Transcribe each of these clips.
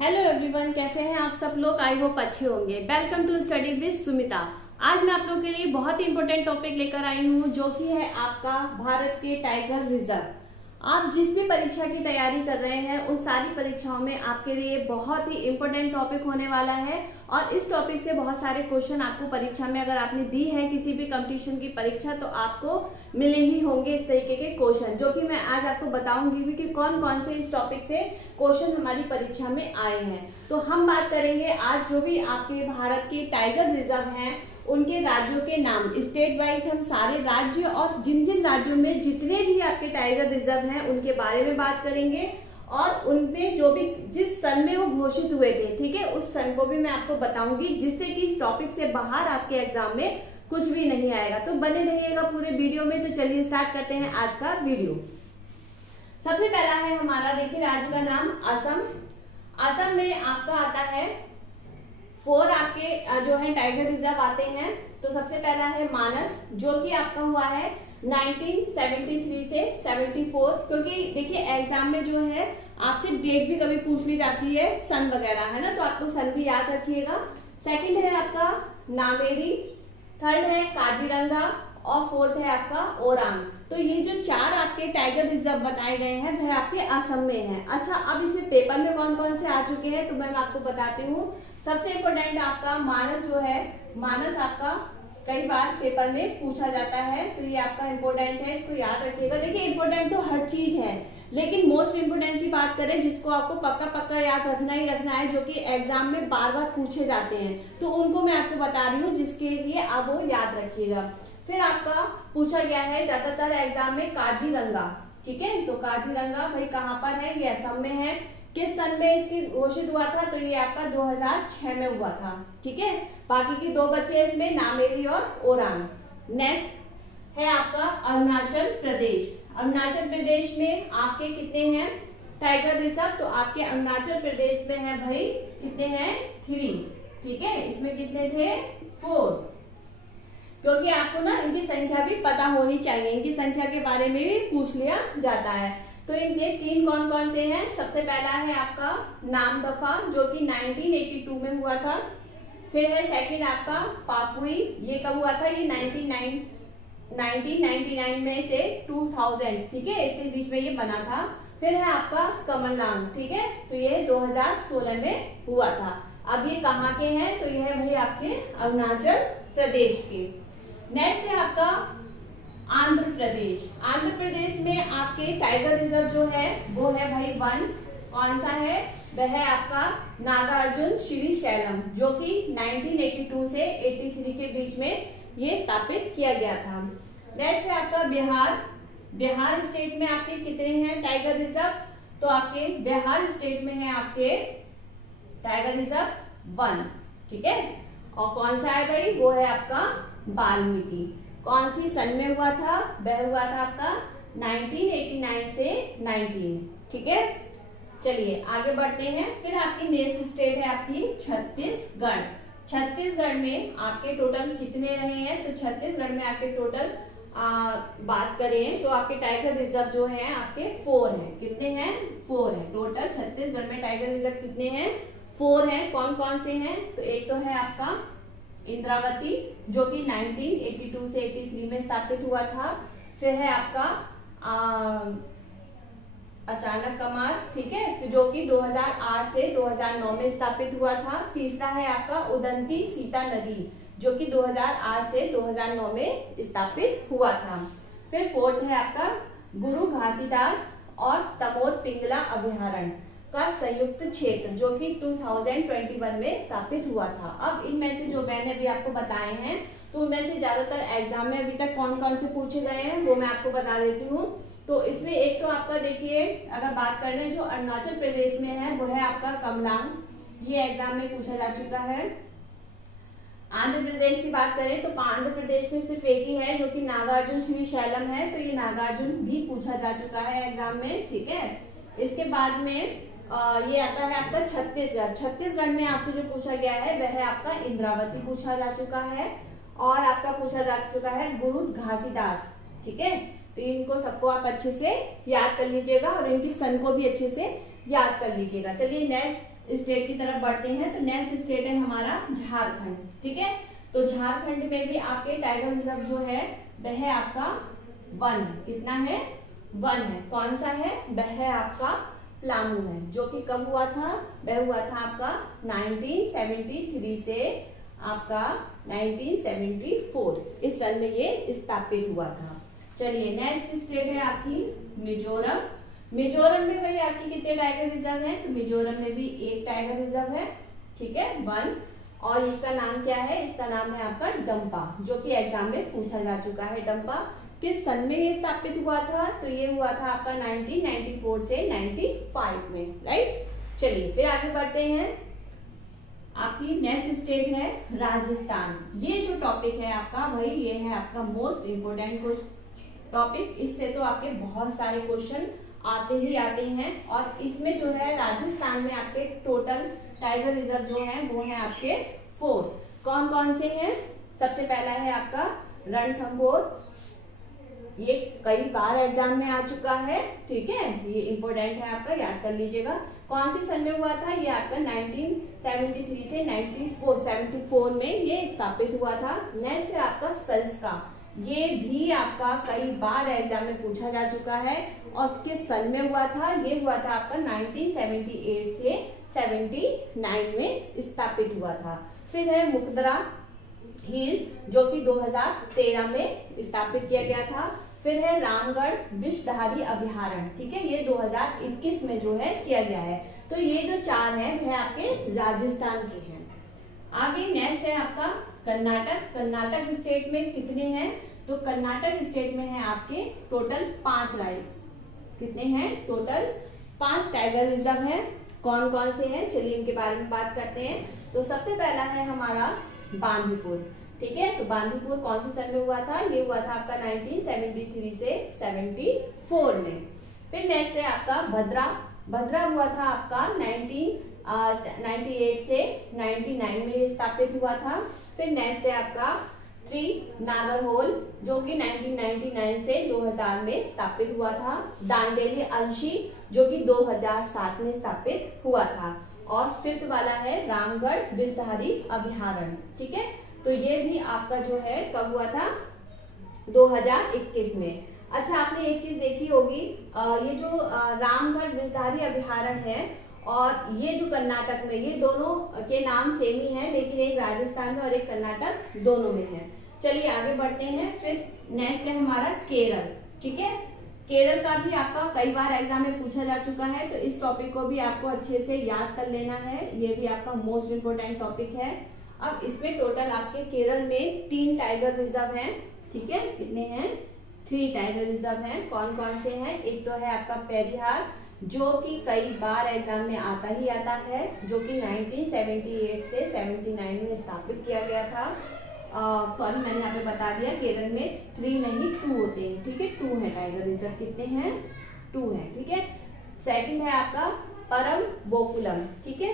Hello everyone, कैसे हैं आप सब लोग। आई होप अच्छे होंगे। Welcome to study with Sumita. आज मैं आप लोगों के लिए बहुत ही इंपॉर्टेंट टॉपिक लेकर आई हूँ, जो कि है आपका भारत के टाइगर रिजर्व। आप जिस भी परीक्षा की तैयारी कर रहे हैं, उन सारी परीक्षाओं में आपके लिए बहुत ही इंपॉर्टेंट टॉपिक होने वाला है और इस टॉपिक से बहुत सारे क्वेश्चन आपको परीक्षा में, अगर आपने दी है किसी भी कंपटीशन की परीक्षा, तो आपको मिले ही होंगे इस तरीके के क्वेश्चन, जो कि मैं आज आपको बताऊंगी भी कि कौन कौन से इस टॉपिक से क्वेश्चन हमारी परीक्षा में आए हैं। तो हम बात करेंगे आज जो भी आपके भारत के टाइगर रिजर्व हैं, उनके राज्यों के नाम, स्टेट वाइज हम सारे राज्य और जिन जिन राज्यों में जितने भी आपके टाइगर रिजर्व हैं उनके बारे में बात करेंगे और उनमें जो भी जिस सन में वो घोषित हुए थे, ठीक है, उस सन को भी मैं आपको बताऊंगी, जिससे कि इस टॉपिक से बाहर आपके एग्जाम में कुछ भी नहीं आएगा। तो बने रहिएगा पूरे वीडियो में। तो चलिए स्टार्ट करते हैं आज का वीडियो। सबसे पहला है हमारा, देखिए, राज्य का नाम असम। असम में आपका आता है 4 आपके जो है टाइगर रिजर्व आते हैं। तो सबसे पहला है मानस, जो कि आपका हुआ है 1973 से 74, क्योंकि देखिए एग्जाम में जो है आपसे डेट भी कभी पूछ ली जाती है, सन वगैरह, है ना, तो आपको सन भी याद रखिएगा। सेकंड है आपका नामेरी, थर्ड है काजीरंगा और फोर्थ है आपका ओरांग। तो ये जो 4 आपके टाइगर रिजर्व बताए गए हैं वह आपके असम में है। अच्छा, अब इसमें पेपर में कौन कौन से आ चुके हैं तो मैं आपको बताती हूँ। सबसे इम्पोर्टेंट आपका मानस जो है, मानस आपका कई बार पेपर में पूछा जाता है, तो ये आपका इम्पोर्टेंट है, इसको याद रखिएगा। देखिए इम्पोर्टेंट तो हर चीज है, लेकिन मोस्ट इम्पोर्टेंट की बात करें जिसको आपको पक्का पक्का याद रखना ही रखना है, जो कि एग्जाम में बार बार पूछे जाते हैं, तो उनको मैं आपको बता रही हूँ, जिसके लिए आप वो याद रखिएगा। फिर आपका पूछा गया है ज्यादातर एग्जाम में काजीरंगा, ठीक है, तो काजीरंगा भाई कहाँ पर है, ये असम में है। किस सन में इसकी घोषित हुआ था, तो ये आपका 2006 में हुआ था, ठीक है। बाकी की 2 बच्चे इसमें, नामेरी और ओरांग। नेक्स्ट है आपका अरुणाचल प्रदेश। अरुणाचल प्रदेश में आपके कितने हैं टाइगर रिजर्व, तो आपके अरुणाचल प्रदेश में है भाई कितने हैं 3, ठीक है। इसमें कितने थे 4, क्योंकि आपको ना इनकी संख्या भी पता होनी चाहिए, इनकी संख्या के बारे में भी पूछ लिया जाता है। तो इनके 3 कौन कौन से हैं, सबसे पहला है आपका नामदफा, जो कि 1982 में हुआ था। फिर है सेकंड आपका पापुई, ये कब हुआ था, ये 1999 में से 2000, ठीक है, इतने बीच में ये बना था। फिर है आपका कमलनाम, ठीक है, तो ये 2016 में हुआ था। अब ये कहाँ के हैं, तो ये है भाई आपके अरुणाचल प्रदेश के। नेक्स्ट है आपका आंध्र प्रदेश। आंध्र प्रदेश में आपके टाइगर रिजर्व जो है वो है भाई 1, कौन सा है, वह है आपका नागार्जुन श्रीशैलम, जो कि 1982 से 83 के बीच में ये स्थापित किया गया था। नेक्स्ट है आपका बिहार। बिहार स्टेट में आपके कितने हैं टाइगर रिजर्व, तो आपके बिहार स्टेट में है आपके टाइगर रिजर्व 1, ठीक है। और कौन सा है भाई, वो है आपका वाल्मीकि। कौन सी सन में हुआ था, वह हुआ था आपका 1989 से 19, ठीक है। चलिए आगे बढ़ते हैं। फिर आपकी नेक्स्ट स्टेट है आपकी छत्तीसगढ़। छत्तीसगढ़ में आपके टोटल कितने रहे हैं, तो छत्तीसगढ़ में आपके टोटल बात करें तो आपके टाइगर रिजर्व जो है आपके 4 हैं। कितने हैं, 4 हैं टोटल। छत्तीसगढ़ में टाइगर रिजर्व कितने हैं, 4 हैं। कौन कौन से हैं, तो एक तो है आपका इंद्रावती, जो कि 1982 से 83 में स्थापित हुआ था। फिर है आपका अचानक कमार, ठीक है, फिर जो कि 2008 से 2009 में स्थापित हुआ था। तीसरा है आपका उदंती सीता नदी, जो कि 2008 से 2009 में स्थापित हुआ था। फिर फोर्थ है आपका गुरु घासीदास और तमोद पिंगला अभयारण्य का संयुक्त क्षेत्र, जो कि 2021 में स्थापित हुआ था। अब इनमें से जो मैंने अभी आपको बताए हैं, तो उनमें से ज्यादातर एग्जाम में अभी तक कौन कौन से पूछे गए हैं वो मैं आपको बता देती हूँ। तो इसमें एक तो आपका देखिए, अगर बात कर रहे हैं जो अरुणाचल प्रदेश में है, वो है आपका कमलांग, ये एग्जाम में पूछा जा चुका है। आंध्र प्रदेश की बात करें तो आंध्र प्रदेश में सिर्फ एक ही है, जो कि नागार्जुन श्रीशैलम है, तो ये नागार्जुन भी पूछा जा चुका है एग्जाम में, ठीक है। इसके बाद में ये आता है आपका छत्तीसगढ़। छत्तीसगढ़ में आपसे जो पूछा गया है वह है आपका इंद्रावती पूछा जा चुका है, और आपका पूछा जा चुका है गुरु घासीदास, ठीक है। तो इनको सबको आप अच्छे से याद कर लीजिएगा और इनकी सन को भी अच्छे से याद कर लीजिएगा। चलिए नेक्स्ट स्टेट की तरफ बढ़ते हैं। तो नेक्स्ट स्टेट है हमारा झारखंड। ठीक है, तो झारखंड में भी आपके टाइगर रिजर्व जो है वह है आपका 1। कितना है? 1 है। कौन सा है? वह है आपका पलामू है, जो कि कब हुआ था? वह हुआ था आपका 1973 से आपका 1974 इस सन में ये स्थापित हुआ था। चलिए नेक्स्ट स्टेट है आपकी मिजोरम। मिजोरम में भाई आपकी कितने टाइगर रिजर्व हैं? तो मिजोरम में भी एक टाइगर रिजर्व है। ठीक है, 1। और इसका नाम क्या है? इसका नाम है आपका डंपा, जो कि एग्जाम में पूछा जा चुका है। डंपा किस सन में ये स्थापित हुआ था? तो ये हुआ था आपका 1994 से 95 में, राइट। चलिए फिर आगे बढ़ते हैं। आपकी नेक्स्ट स्टेट है राजस्थान। ये जो टॉपिक है आपका भाई, ये है आपका मोस्ट इम्पोर्टेंट टॉपिक। इससे तो आपके बहुत सारे क्वेश्चन आते ही आते हैं। और इसमें जो है राजस्थान में आपके टोटल टाइगर रिजर्व जो है वो है आपके 4। कौन कौन से हैं? सबसे पहला है आपका रणथंभौर। ये कई बार एग्जाम में आ चुका है। ठीक है, ये इंपॉर्टेंट है आपका, याद कर लीजिएगा। कौन सी सन में हुआ था? ये आपका 1973 से 74 में ये स्थापित हुआ था। नेक्स्ट है आपका सल्स्का। ये भी आपका कई बार एग्जाम में पूछा जा चुका है। और किस सन में हुआ था? ये हुआ था आपका 1978 से 79 में स्थापित हुआ था। फिर है मुकदरा हिल्स, जो कि 2013 में स्थापित किया गया था। फिर है रामगढ़ विषधारी अभयारण्य। ठीक है, ये 2021 में जो है किया गया है। तो ये जो 4 हैं वह आपके राजस्थान के हैं। आगे नेक्स्ट है आपका कर्नाटक। कर्नाटक स्टेट में कितने हैं? तो कर्नाटक स्टेट में है आपके टोटल 5 कितने हैं? टोटल 5 टाइगर रिजर्व हैं। कौन कौन से हैं? चलिए इनके बारे में बात करते हैं। तो सबसे पहला है हमारा बांदीपुर। ठीक है, तो बांदीपुर कौन से सन में हुआ था? ये हुआ था आपका 1973 से 74 में। फिर नेक्स्ट है आपका भद्रा। भद्रा हुआ था आपका 1998 से 99 में स्थापित हुआ था। फिर नेक्स्ट है आपका 3 नागरहोल, जो कि 1999 से 2000 में स्थापित हुआ था। दांडेली अंशी, जो कि 2007 में स्थापित हुआ था। और 5th वाला है रामगढ़ विषधारी अभयारण्य। ठीक है, तो ये भी आपका जो है कब हुआ था? 2021 में। अच्छा, आपने एक चीज देखी होगी, ये जो रामगढ़ विषधारी अभयारण्य है और ये जो कर्नाटक में, ये दोनों के नाम सेम ही है, लेकिन एक राजस्थान में और एक कर्नाटक दोनों में है। चलिए आगे बढ़ते हैं। फिर नेक्स्ट है हमारा केरल। ठीक है, केरल का भी आपका कई बार एग्जाम में पूछा जा चुका है, तो इस टॉपिक को भी आपको अच्छे से याद कर लेना है। ये भी आपका मोस्ट इम्पोर्टेंट टॉपिक है। अब इसमें टोटल आपके केरल में 3 टाइगर रिजर्व हैं। ठीक है, कितने हैं? 3 टाइगर रिजर्व हैं। कौन कौन से हैं? एक तो है आपका पेरियार, जो कि कई बार एग्जाम में आता ही आता है, जो कि 1978 से 79 में स्थापित किया गया था। सॉरी, मैंने यहाँ पे बता दिया, केरल में 3 नहीं 2 होते हैं। ठीक है, 2 है टाइगर रिजर्व। कितने हैं? 2 हैं। ठीक है, सेकंड है आपका परम बोकुलम। ठीक है,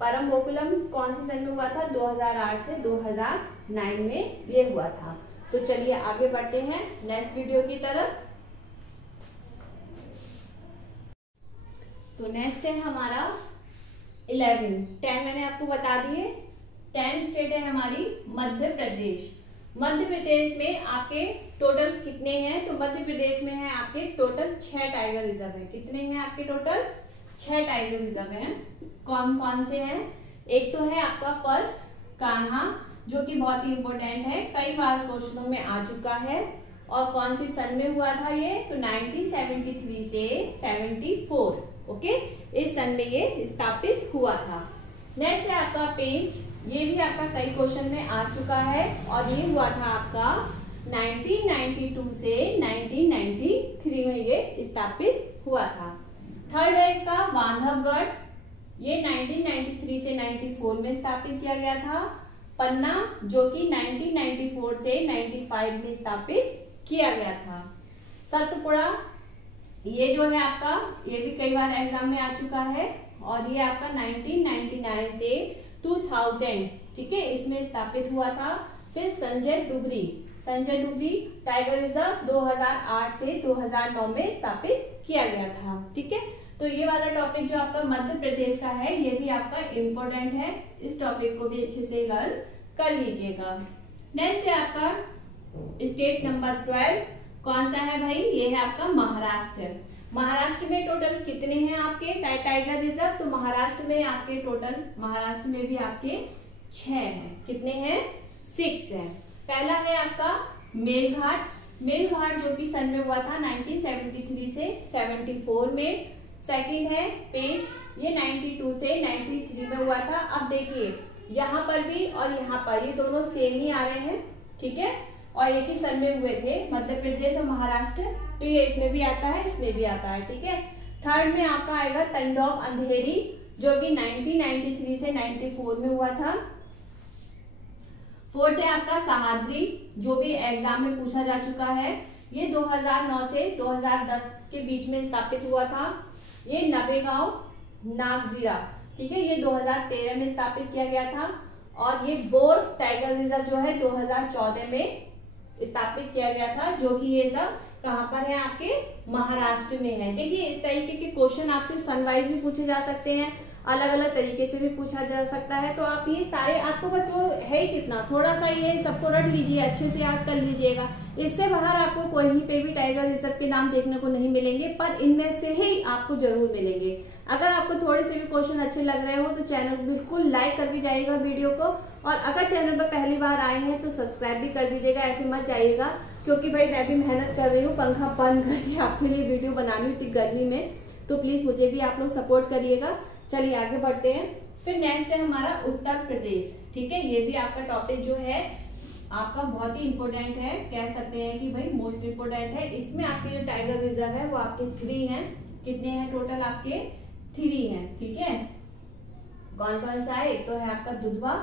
परम बोकुलम कौन से सन में हुआ था? 2008 से 2009 में ये हुआ था। तो चलिए आगे बढ़ते हैं नेक्स्ट वीडियो की तरफ। तो नेक्स्ट है हमारा 11, 10 मैंने आपको बता दिए। 10 स्टेट है हमारी मध्य प्रदेश। मध्य प्रदेश में आपके टोटल कितने हैं? तो मध्य प्रदेश में है आपके टोटल 6 टाइगर रिजर्व है। कितने हैं आपके टोटल? 6 टाइगर रिजर्व हैं। कौन कौन से हैं? एक तो है आपका फर्स्ट कान्हा, जो कि बहुत ही इंपॉर्टेंट है, कई बार क्वेश्चनों में आ चुका है। और कौन सी सन में हुआ था ये? तो 1973 से 74। ओके, इस सन में ये स्थापित हुआ था। नेक्स्ट है आपका पेंच। ये भी आपका कई क्वेश्चन में आ चुका है और ये हुआ था आपका 1992 से 1993 में ये स्थापित हुआ था। थर्ड है इसका बांधवगढ़। ये 1993 से 94 में स्थापित किया गया था। पन्ना, जो कि 1994 से 95 में स्थापित किया गया था। सतपुड़ा, ये जो है आपका, ये भी कई बार एग्जाम में आ चुका है और ये आपका 1999 से 2000, ठीक है, इसमें स्थापित हुआ था। फिर संजय दुबरी टाइगर रिजर्व 2008 से 2009 में स्थापित किया गया था। ठीक है, तो ये वाला टॉपिक जो आपका मध्य प्रदेश का है ये भी आपका इम्पोर्टेंट है, इस टॉपिक को भी अच्छे से लर्न कर लीजिएगा। नेक्स्ट है आपका स्टेट नंबर 12, कौन सा है भाई? ये है आपका महाराष्ट्र। महाराष्ट्र में टोटल कितने हैं आपके टाइगर रिजर्व? तो महाराष्ट्र में आपके टोटल, महाराष्ट्र में भी आपके 6 हैं। कितने हैं? 6 हैं। पहला है आपका मेलघाट, मेलघाट जो कि सन में हुआ था 1973 से 74 में। सेकंड है पेंच, ये 92 से 93 में हुआ था। अब देखिए यहाँ पर भी और यहाँ पर ये दोनों सेम ही आ रहे हैं, ठीक है, और एक ही सन में हुए थे, मध्य प्रदेश और महाराष्ट्र। तो ये इसमें भी आता है, इसमें भी आता है, ठीक है। थर्ड में आपका आएगा तंडोप अंधेरी जो कि 1993 से 94 में हुआ था। फोर्थ है आपका सहाद्री जो भी एग्जाम में पूछा जा चुका है, ये 2009 से 2010 के बीच में स्थापित हुआ था। ये नवेगांव नागजीरा, ठीक है, ये 2013 में स्थापित किया गया था। और ये बोर टाइगर रिजर्व जो है 2014 में स्थापित किया गया था, जो कि ये सब कहाँ पर है? आपके महाराष्ट्र में है। देखिए इस तरीके के क्वेश्चन आपसे सनवाइज भी पूछे जा सकते हैं, अलग अलग तरीके से भी पूछा जा सकता है। तो आप ये सारे, आपको बस वो है कितना, थोड़ा सा ये सबको रट लीजिए, अच्छे से याद कर लीजिएगा। इससे बाहर आपको कहीं पे भी टाइगर रिजर्व के नाम देखने को नहीं मिलेंगे, पर इनमें से ही आपको जरूर मिलेंगे। अगर आपको थोड़े से भी क्वेश्चन अच्छे लग रहे हो तो चैनल बिल्कुल लाइक करके जाइएगा वीडियो को, और अगर चैनल पर पहली बार आए हैं तो सब्सक्राइब भी कर दीजिएगा। ऐसे मत जाइएगा, क्योंकि भाई मैं भी मेहनत कर रही हूँ पंखा बंद करके आपके लिए वीडियो बनानी थी गर्मी में, तो प्लीज मुझे भी आप लोग सपोर्ट करिएगा। चलिए आगे बढ़ते हैं। फिर नेक्स्ट है हमारा उत्तर प्रदेश, ठीक है, ये भी आपका टॉपिक जो है आपका बहुत ही इंपॉर्टेंट है, कह सकते हैं कि भाई मोस्ट इंपोर्टेंट है। इसमें आपके जो टाइगर रिजर्व है वो आपके 3 हैं। कितने हैं टोटल? आपके 3 हैं, ठीक है। कौन कौन सा है? एक तो है आपका दुधवा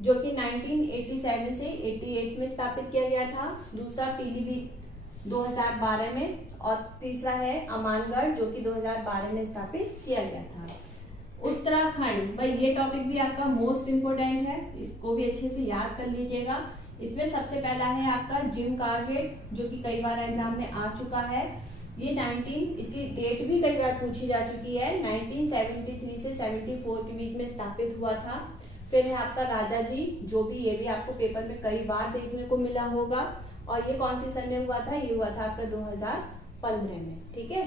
जो कि 1987 से 88 में स्थापित किया गया था। दूसरा पीलीभीत 2012 में, और तीसरा है अमानगढ़ जो कि 2012 में स्थापित किया गया था। उत्तराखंड, भाई ये टॉपिक भी आपका मोस्ट इम्पोर्टेंट है, इसको भी अच्छे से याद कर लीजिएगा। इसमें सबसे पहला है आपका जिम कार्बेट जो कि कई बार एग्जाम में आ चुका है। ये 19, इसकी डेट भी कई बार पूछी जा चुकी है, 1973 से 74 के बीच में स्थापित हुआ था। फिर है आपका राजा जी जो भी, ये भी आपको पेपर में कई बार देखने को मिला होगा, और ये कौन सी सन में हुआ था? ये हुआ था आपका 2015 में, ठीक है।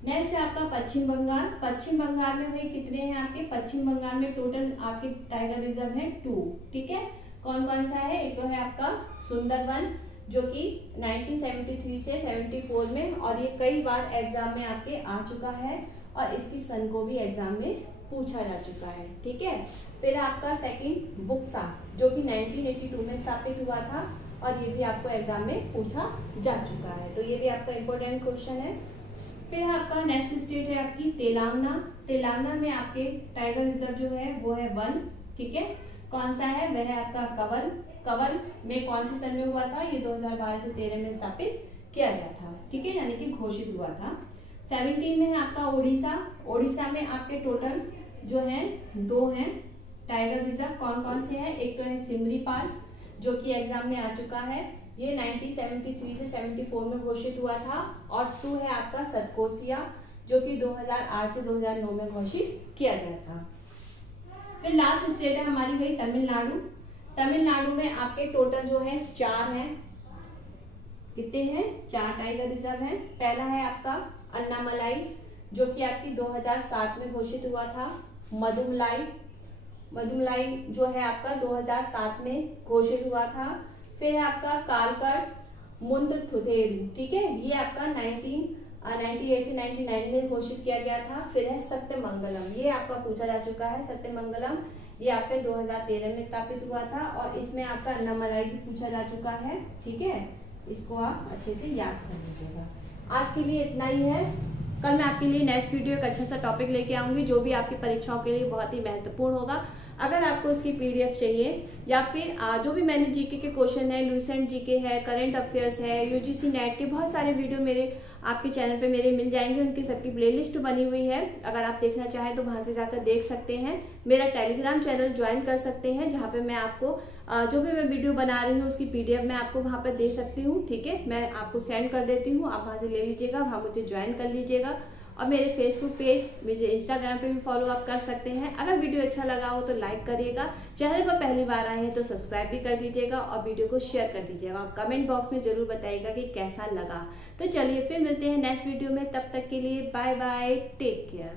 नेक्स्ट है आपका पश्चिम बंगाल। पश्चिम बंगाल में भाई कितने हैं आपके? पश्चिम बंगाल में टोटल आपके टाइगर रिजर्व है 2, ठीक है। कौन कौन सा है? एक तो है आपका सुंदरवन जो कि 1973 से 74 में, और ये कई बार एग्जाम में आपके आ चुका है, और इसकी सन को भी एग्जाम में पूछा जा चुका है, ठीक है। फिर आपका सेकंड बुक्सा जो कि 1982 में स्थापित हुआ था, और ये भी आपको एग्जाम में पूछा जा चुका है, तो ये भी आपका इम्पोर्टेंट क्वेश्चन है। फिर आपका नेक्स्ट स्टेट है आपकी तेलंगाना। तेलंगाना में आपके टाइगर रिजर्व जो है वो है 1, ठीक है। कौन सा है? वह है आपका कवल। कवल में कौन सी सन में हुआ था? ये 2012 से 13 में स्थापित किया गया था, ठीक है, यानी कि घोषित हुआ था। 17 में है आपका ओडिशा। ओडिशा में आपके टोटल जो है 2 हैं टाइगर रिजर्व। कौन कौन से हैं? एक तो है सिमरीपाल जो कि एग्जाम में आ चुका है, ये 1973 से 74 में घोषित हुआ था। और 2 है आपका सतकोसिया जो कि 2008 से 2009 में घोषित किया गया था। फिर लास्ट स्टेट है हमारी भाई तमिलनाडु। तमिलनाडु में आपके टोटल जो है 4 हैं। कितने हैं? 4 टाइगर रिजर्व हैं। पहला है आपका अन्नामलाई जो कि आपकी 2007 में घोषित हुआ था। मदुमलाई, मदुमलाई जो है आपका 2007 में घोषित हुआ था। फिर है आपका कालकट मुंदथुथेरू, ठीक है, ये आपका 1998 से 99 में घोषित किया गया था। फिर है सत्यमंगलम, ये आपका पूछा जा चुका है। सत्यमंगलम ये आपके 2013 में स्थापित हुआ था, और इसमें आपका अन्नामलाई भी पूछा जा चुका है, ठीक है, इसको आप अच्छे से याद कर लीजिएगा। आज के लिए इतना ही है। कल मैं आपके लिए नेक्स्ट वीडियो एक अच्छा सा टॉपिक लेके आऊंगी जो भी आपकी परीक्षाओं के लिए बहुत ही महत्वपूर्ण होगा। अगर आपको इसकी पीडीएफ चाहिए, या फिर जो भी मैंने जीके के क्वेश्चन है, लूसेंट जीके है, करंट अफेयर्स है, यूजीसी नेट के बहुत सारे वीडियो मेरे आपके चैनल पे मेरे मिल जाएंगे। उनकी सबकी प्लेलिस्ट बनी हुई है, अगर आप देखना चाहें तो वहां से जाकर देख सकते हैं। मेरा टेलीग्राम चैनल ज्वाइन कर सकते हैं, जहाँ पे मैं आपको जो भी मैं वीडियो बना रही हूँ उसकी पीडीएफ मैं आपको वहाँ पर दे सकती हूँ, ठीक है, मैं आपको सेंड कर देती हूँ, आप वहाँ से ले लीजिएगा, वहाँ मुझे ज्वाइन कर लीजिएगा। और मेरे फेसबुक पेज, मुझे इंस्टाग्राम पे भी फॉलो अप कर सकते हैं। अगर वीडियो अच्छा लगा हो तो लाइक करिएगा, चैनल पर पहली बार आए हैं तो सब्सक्राइब भी कर दीजिएगा और वीडियो को शेयर कर दीजिएगा। और कमेंट बॉक्स में जरूर बताइएगा कि कैसा लगा। तो चलिए फिर मिलते हैं नेक्स्ट वीडियो में, तब तक के लिए बाय बाय, टेक केयर।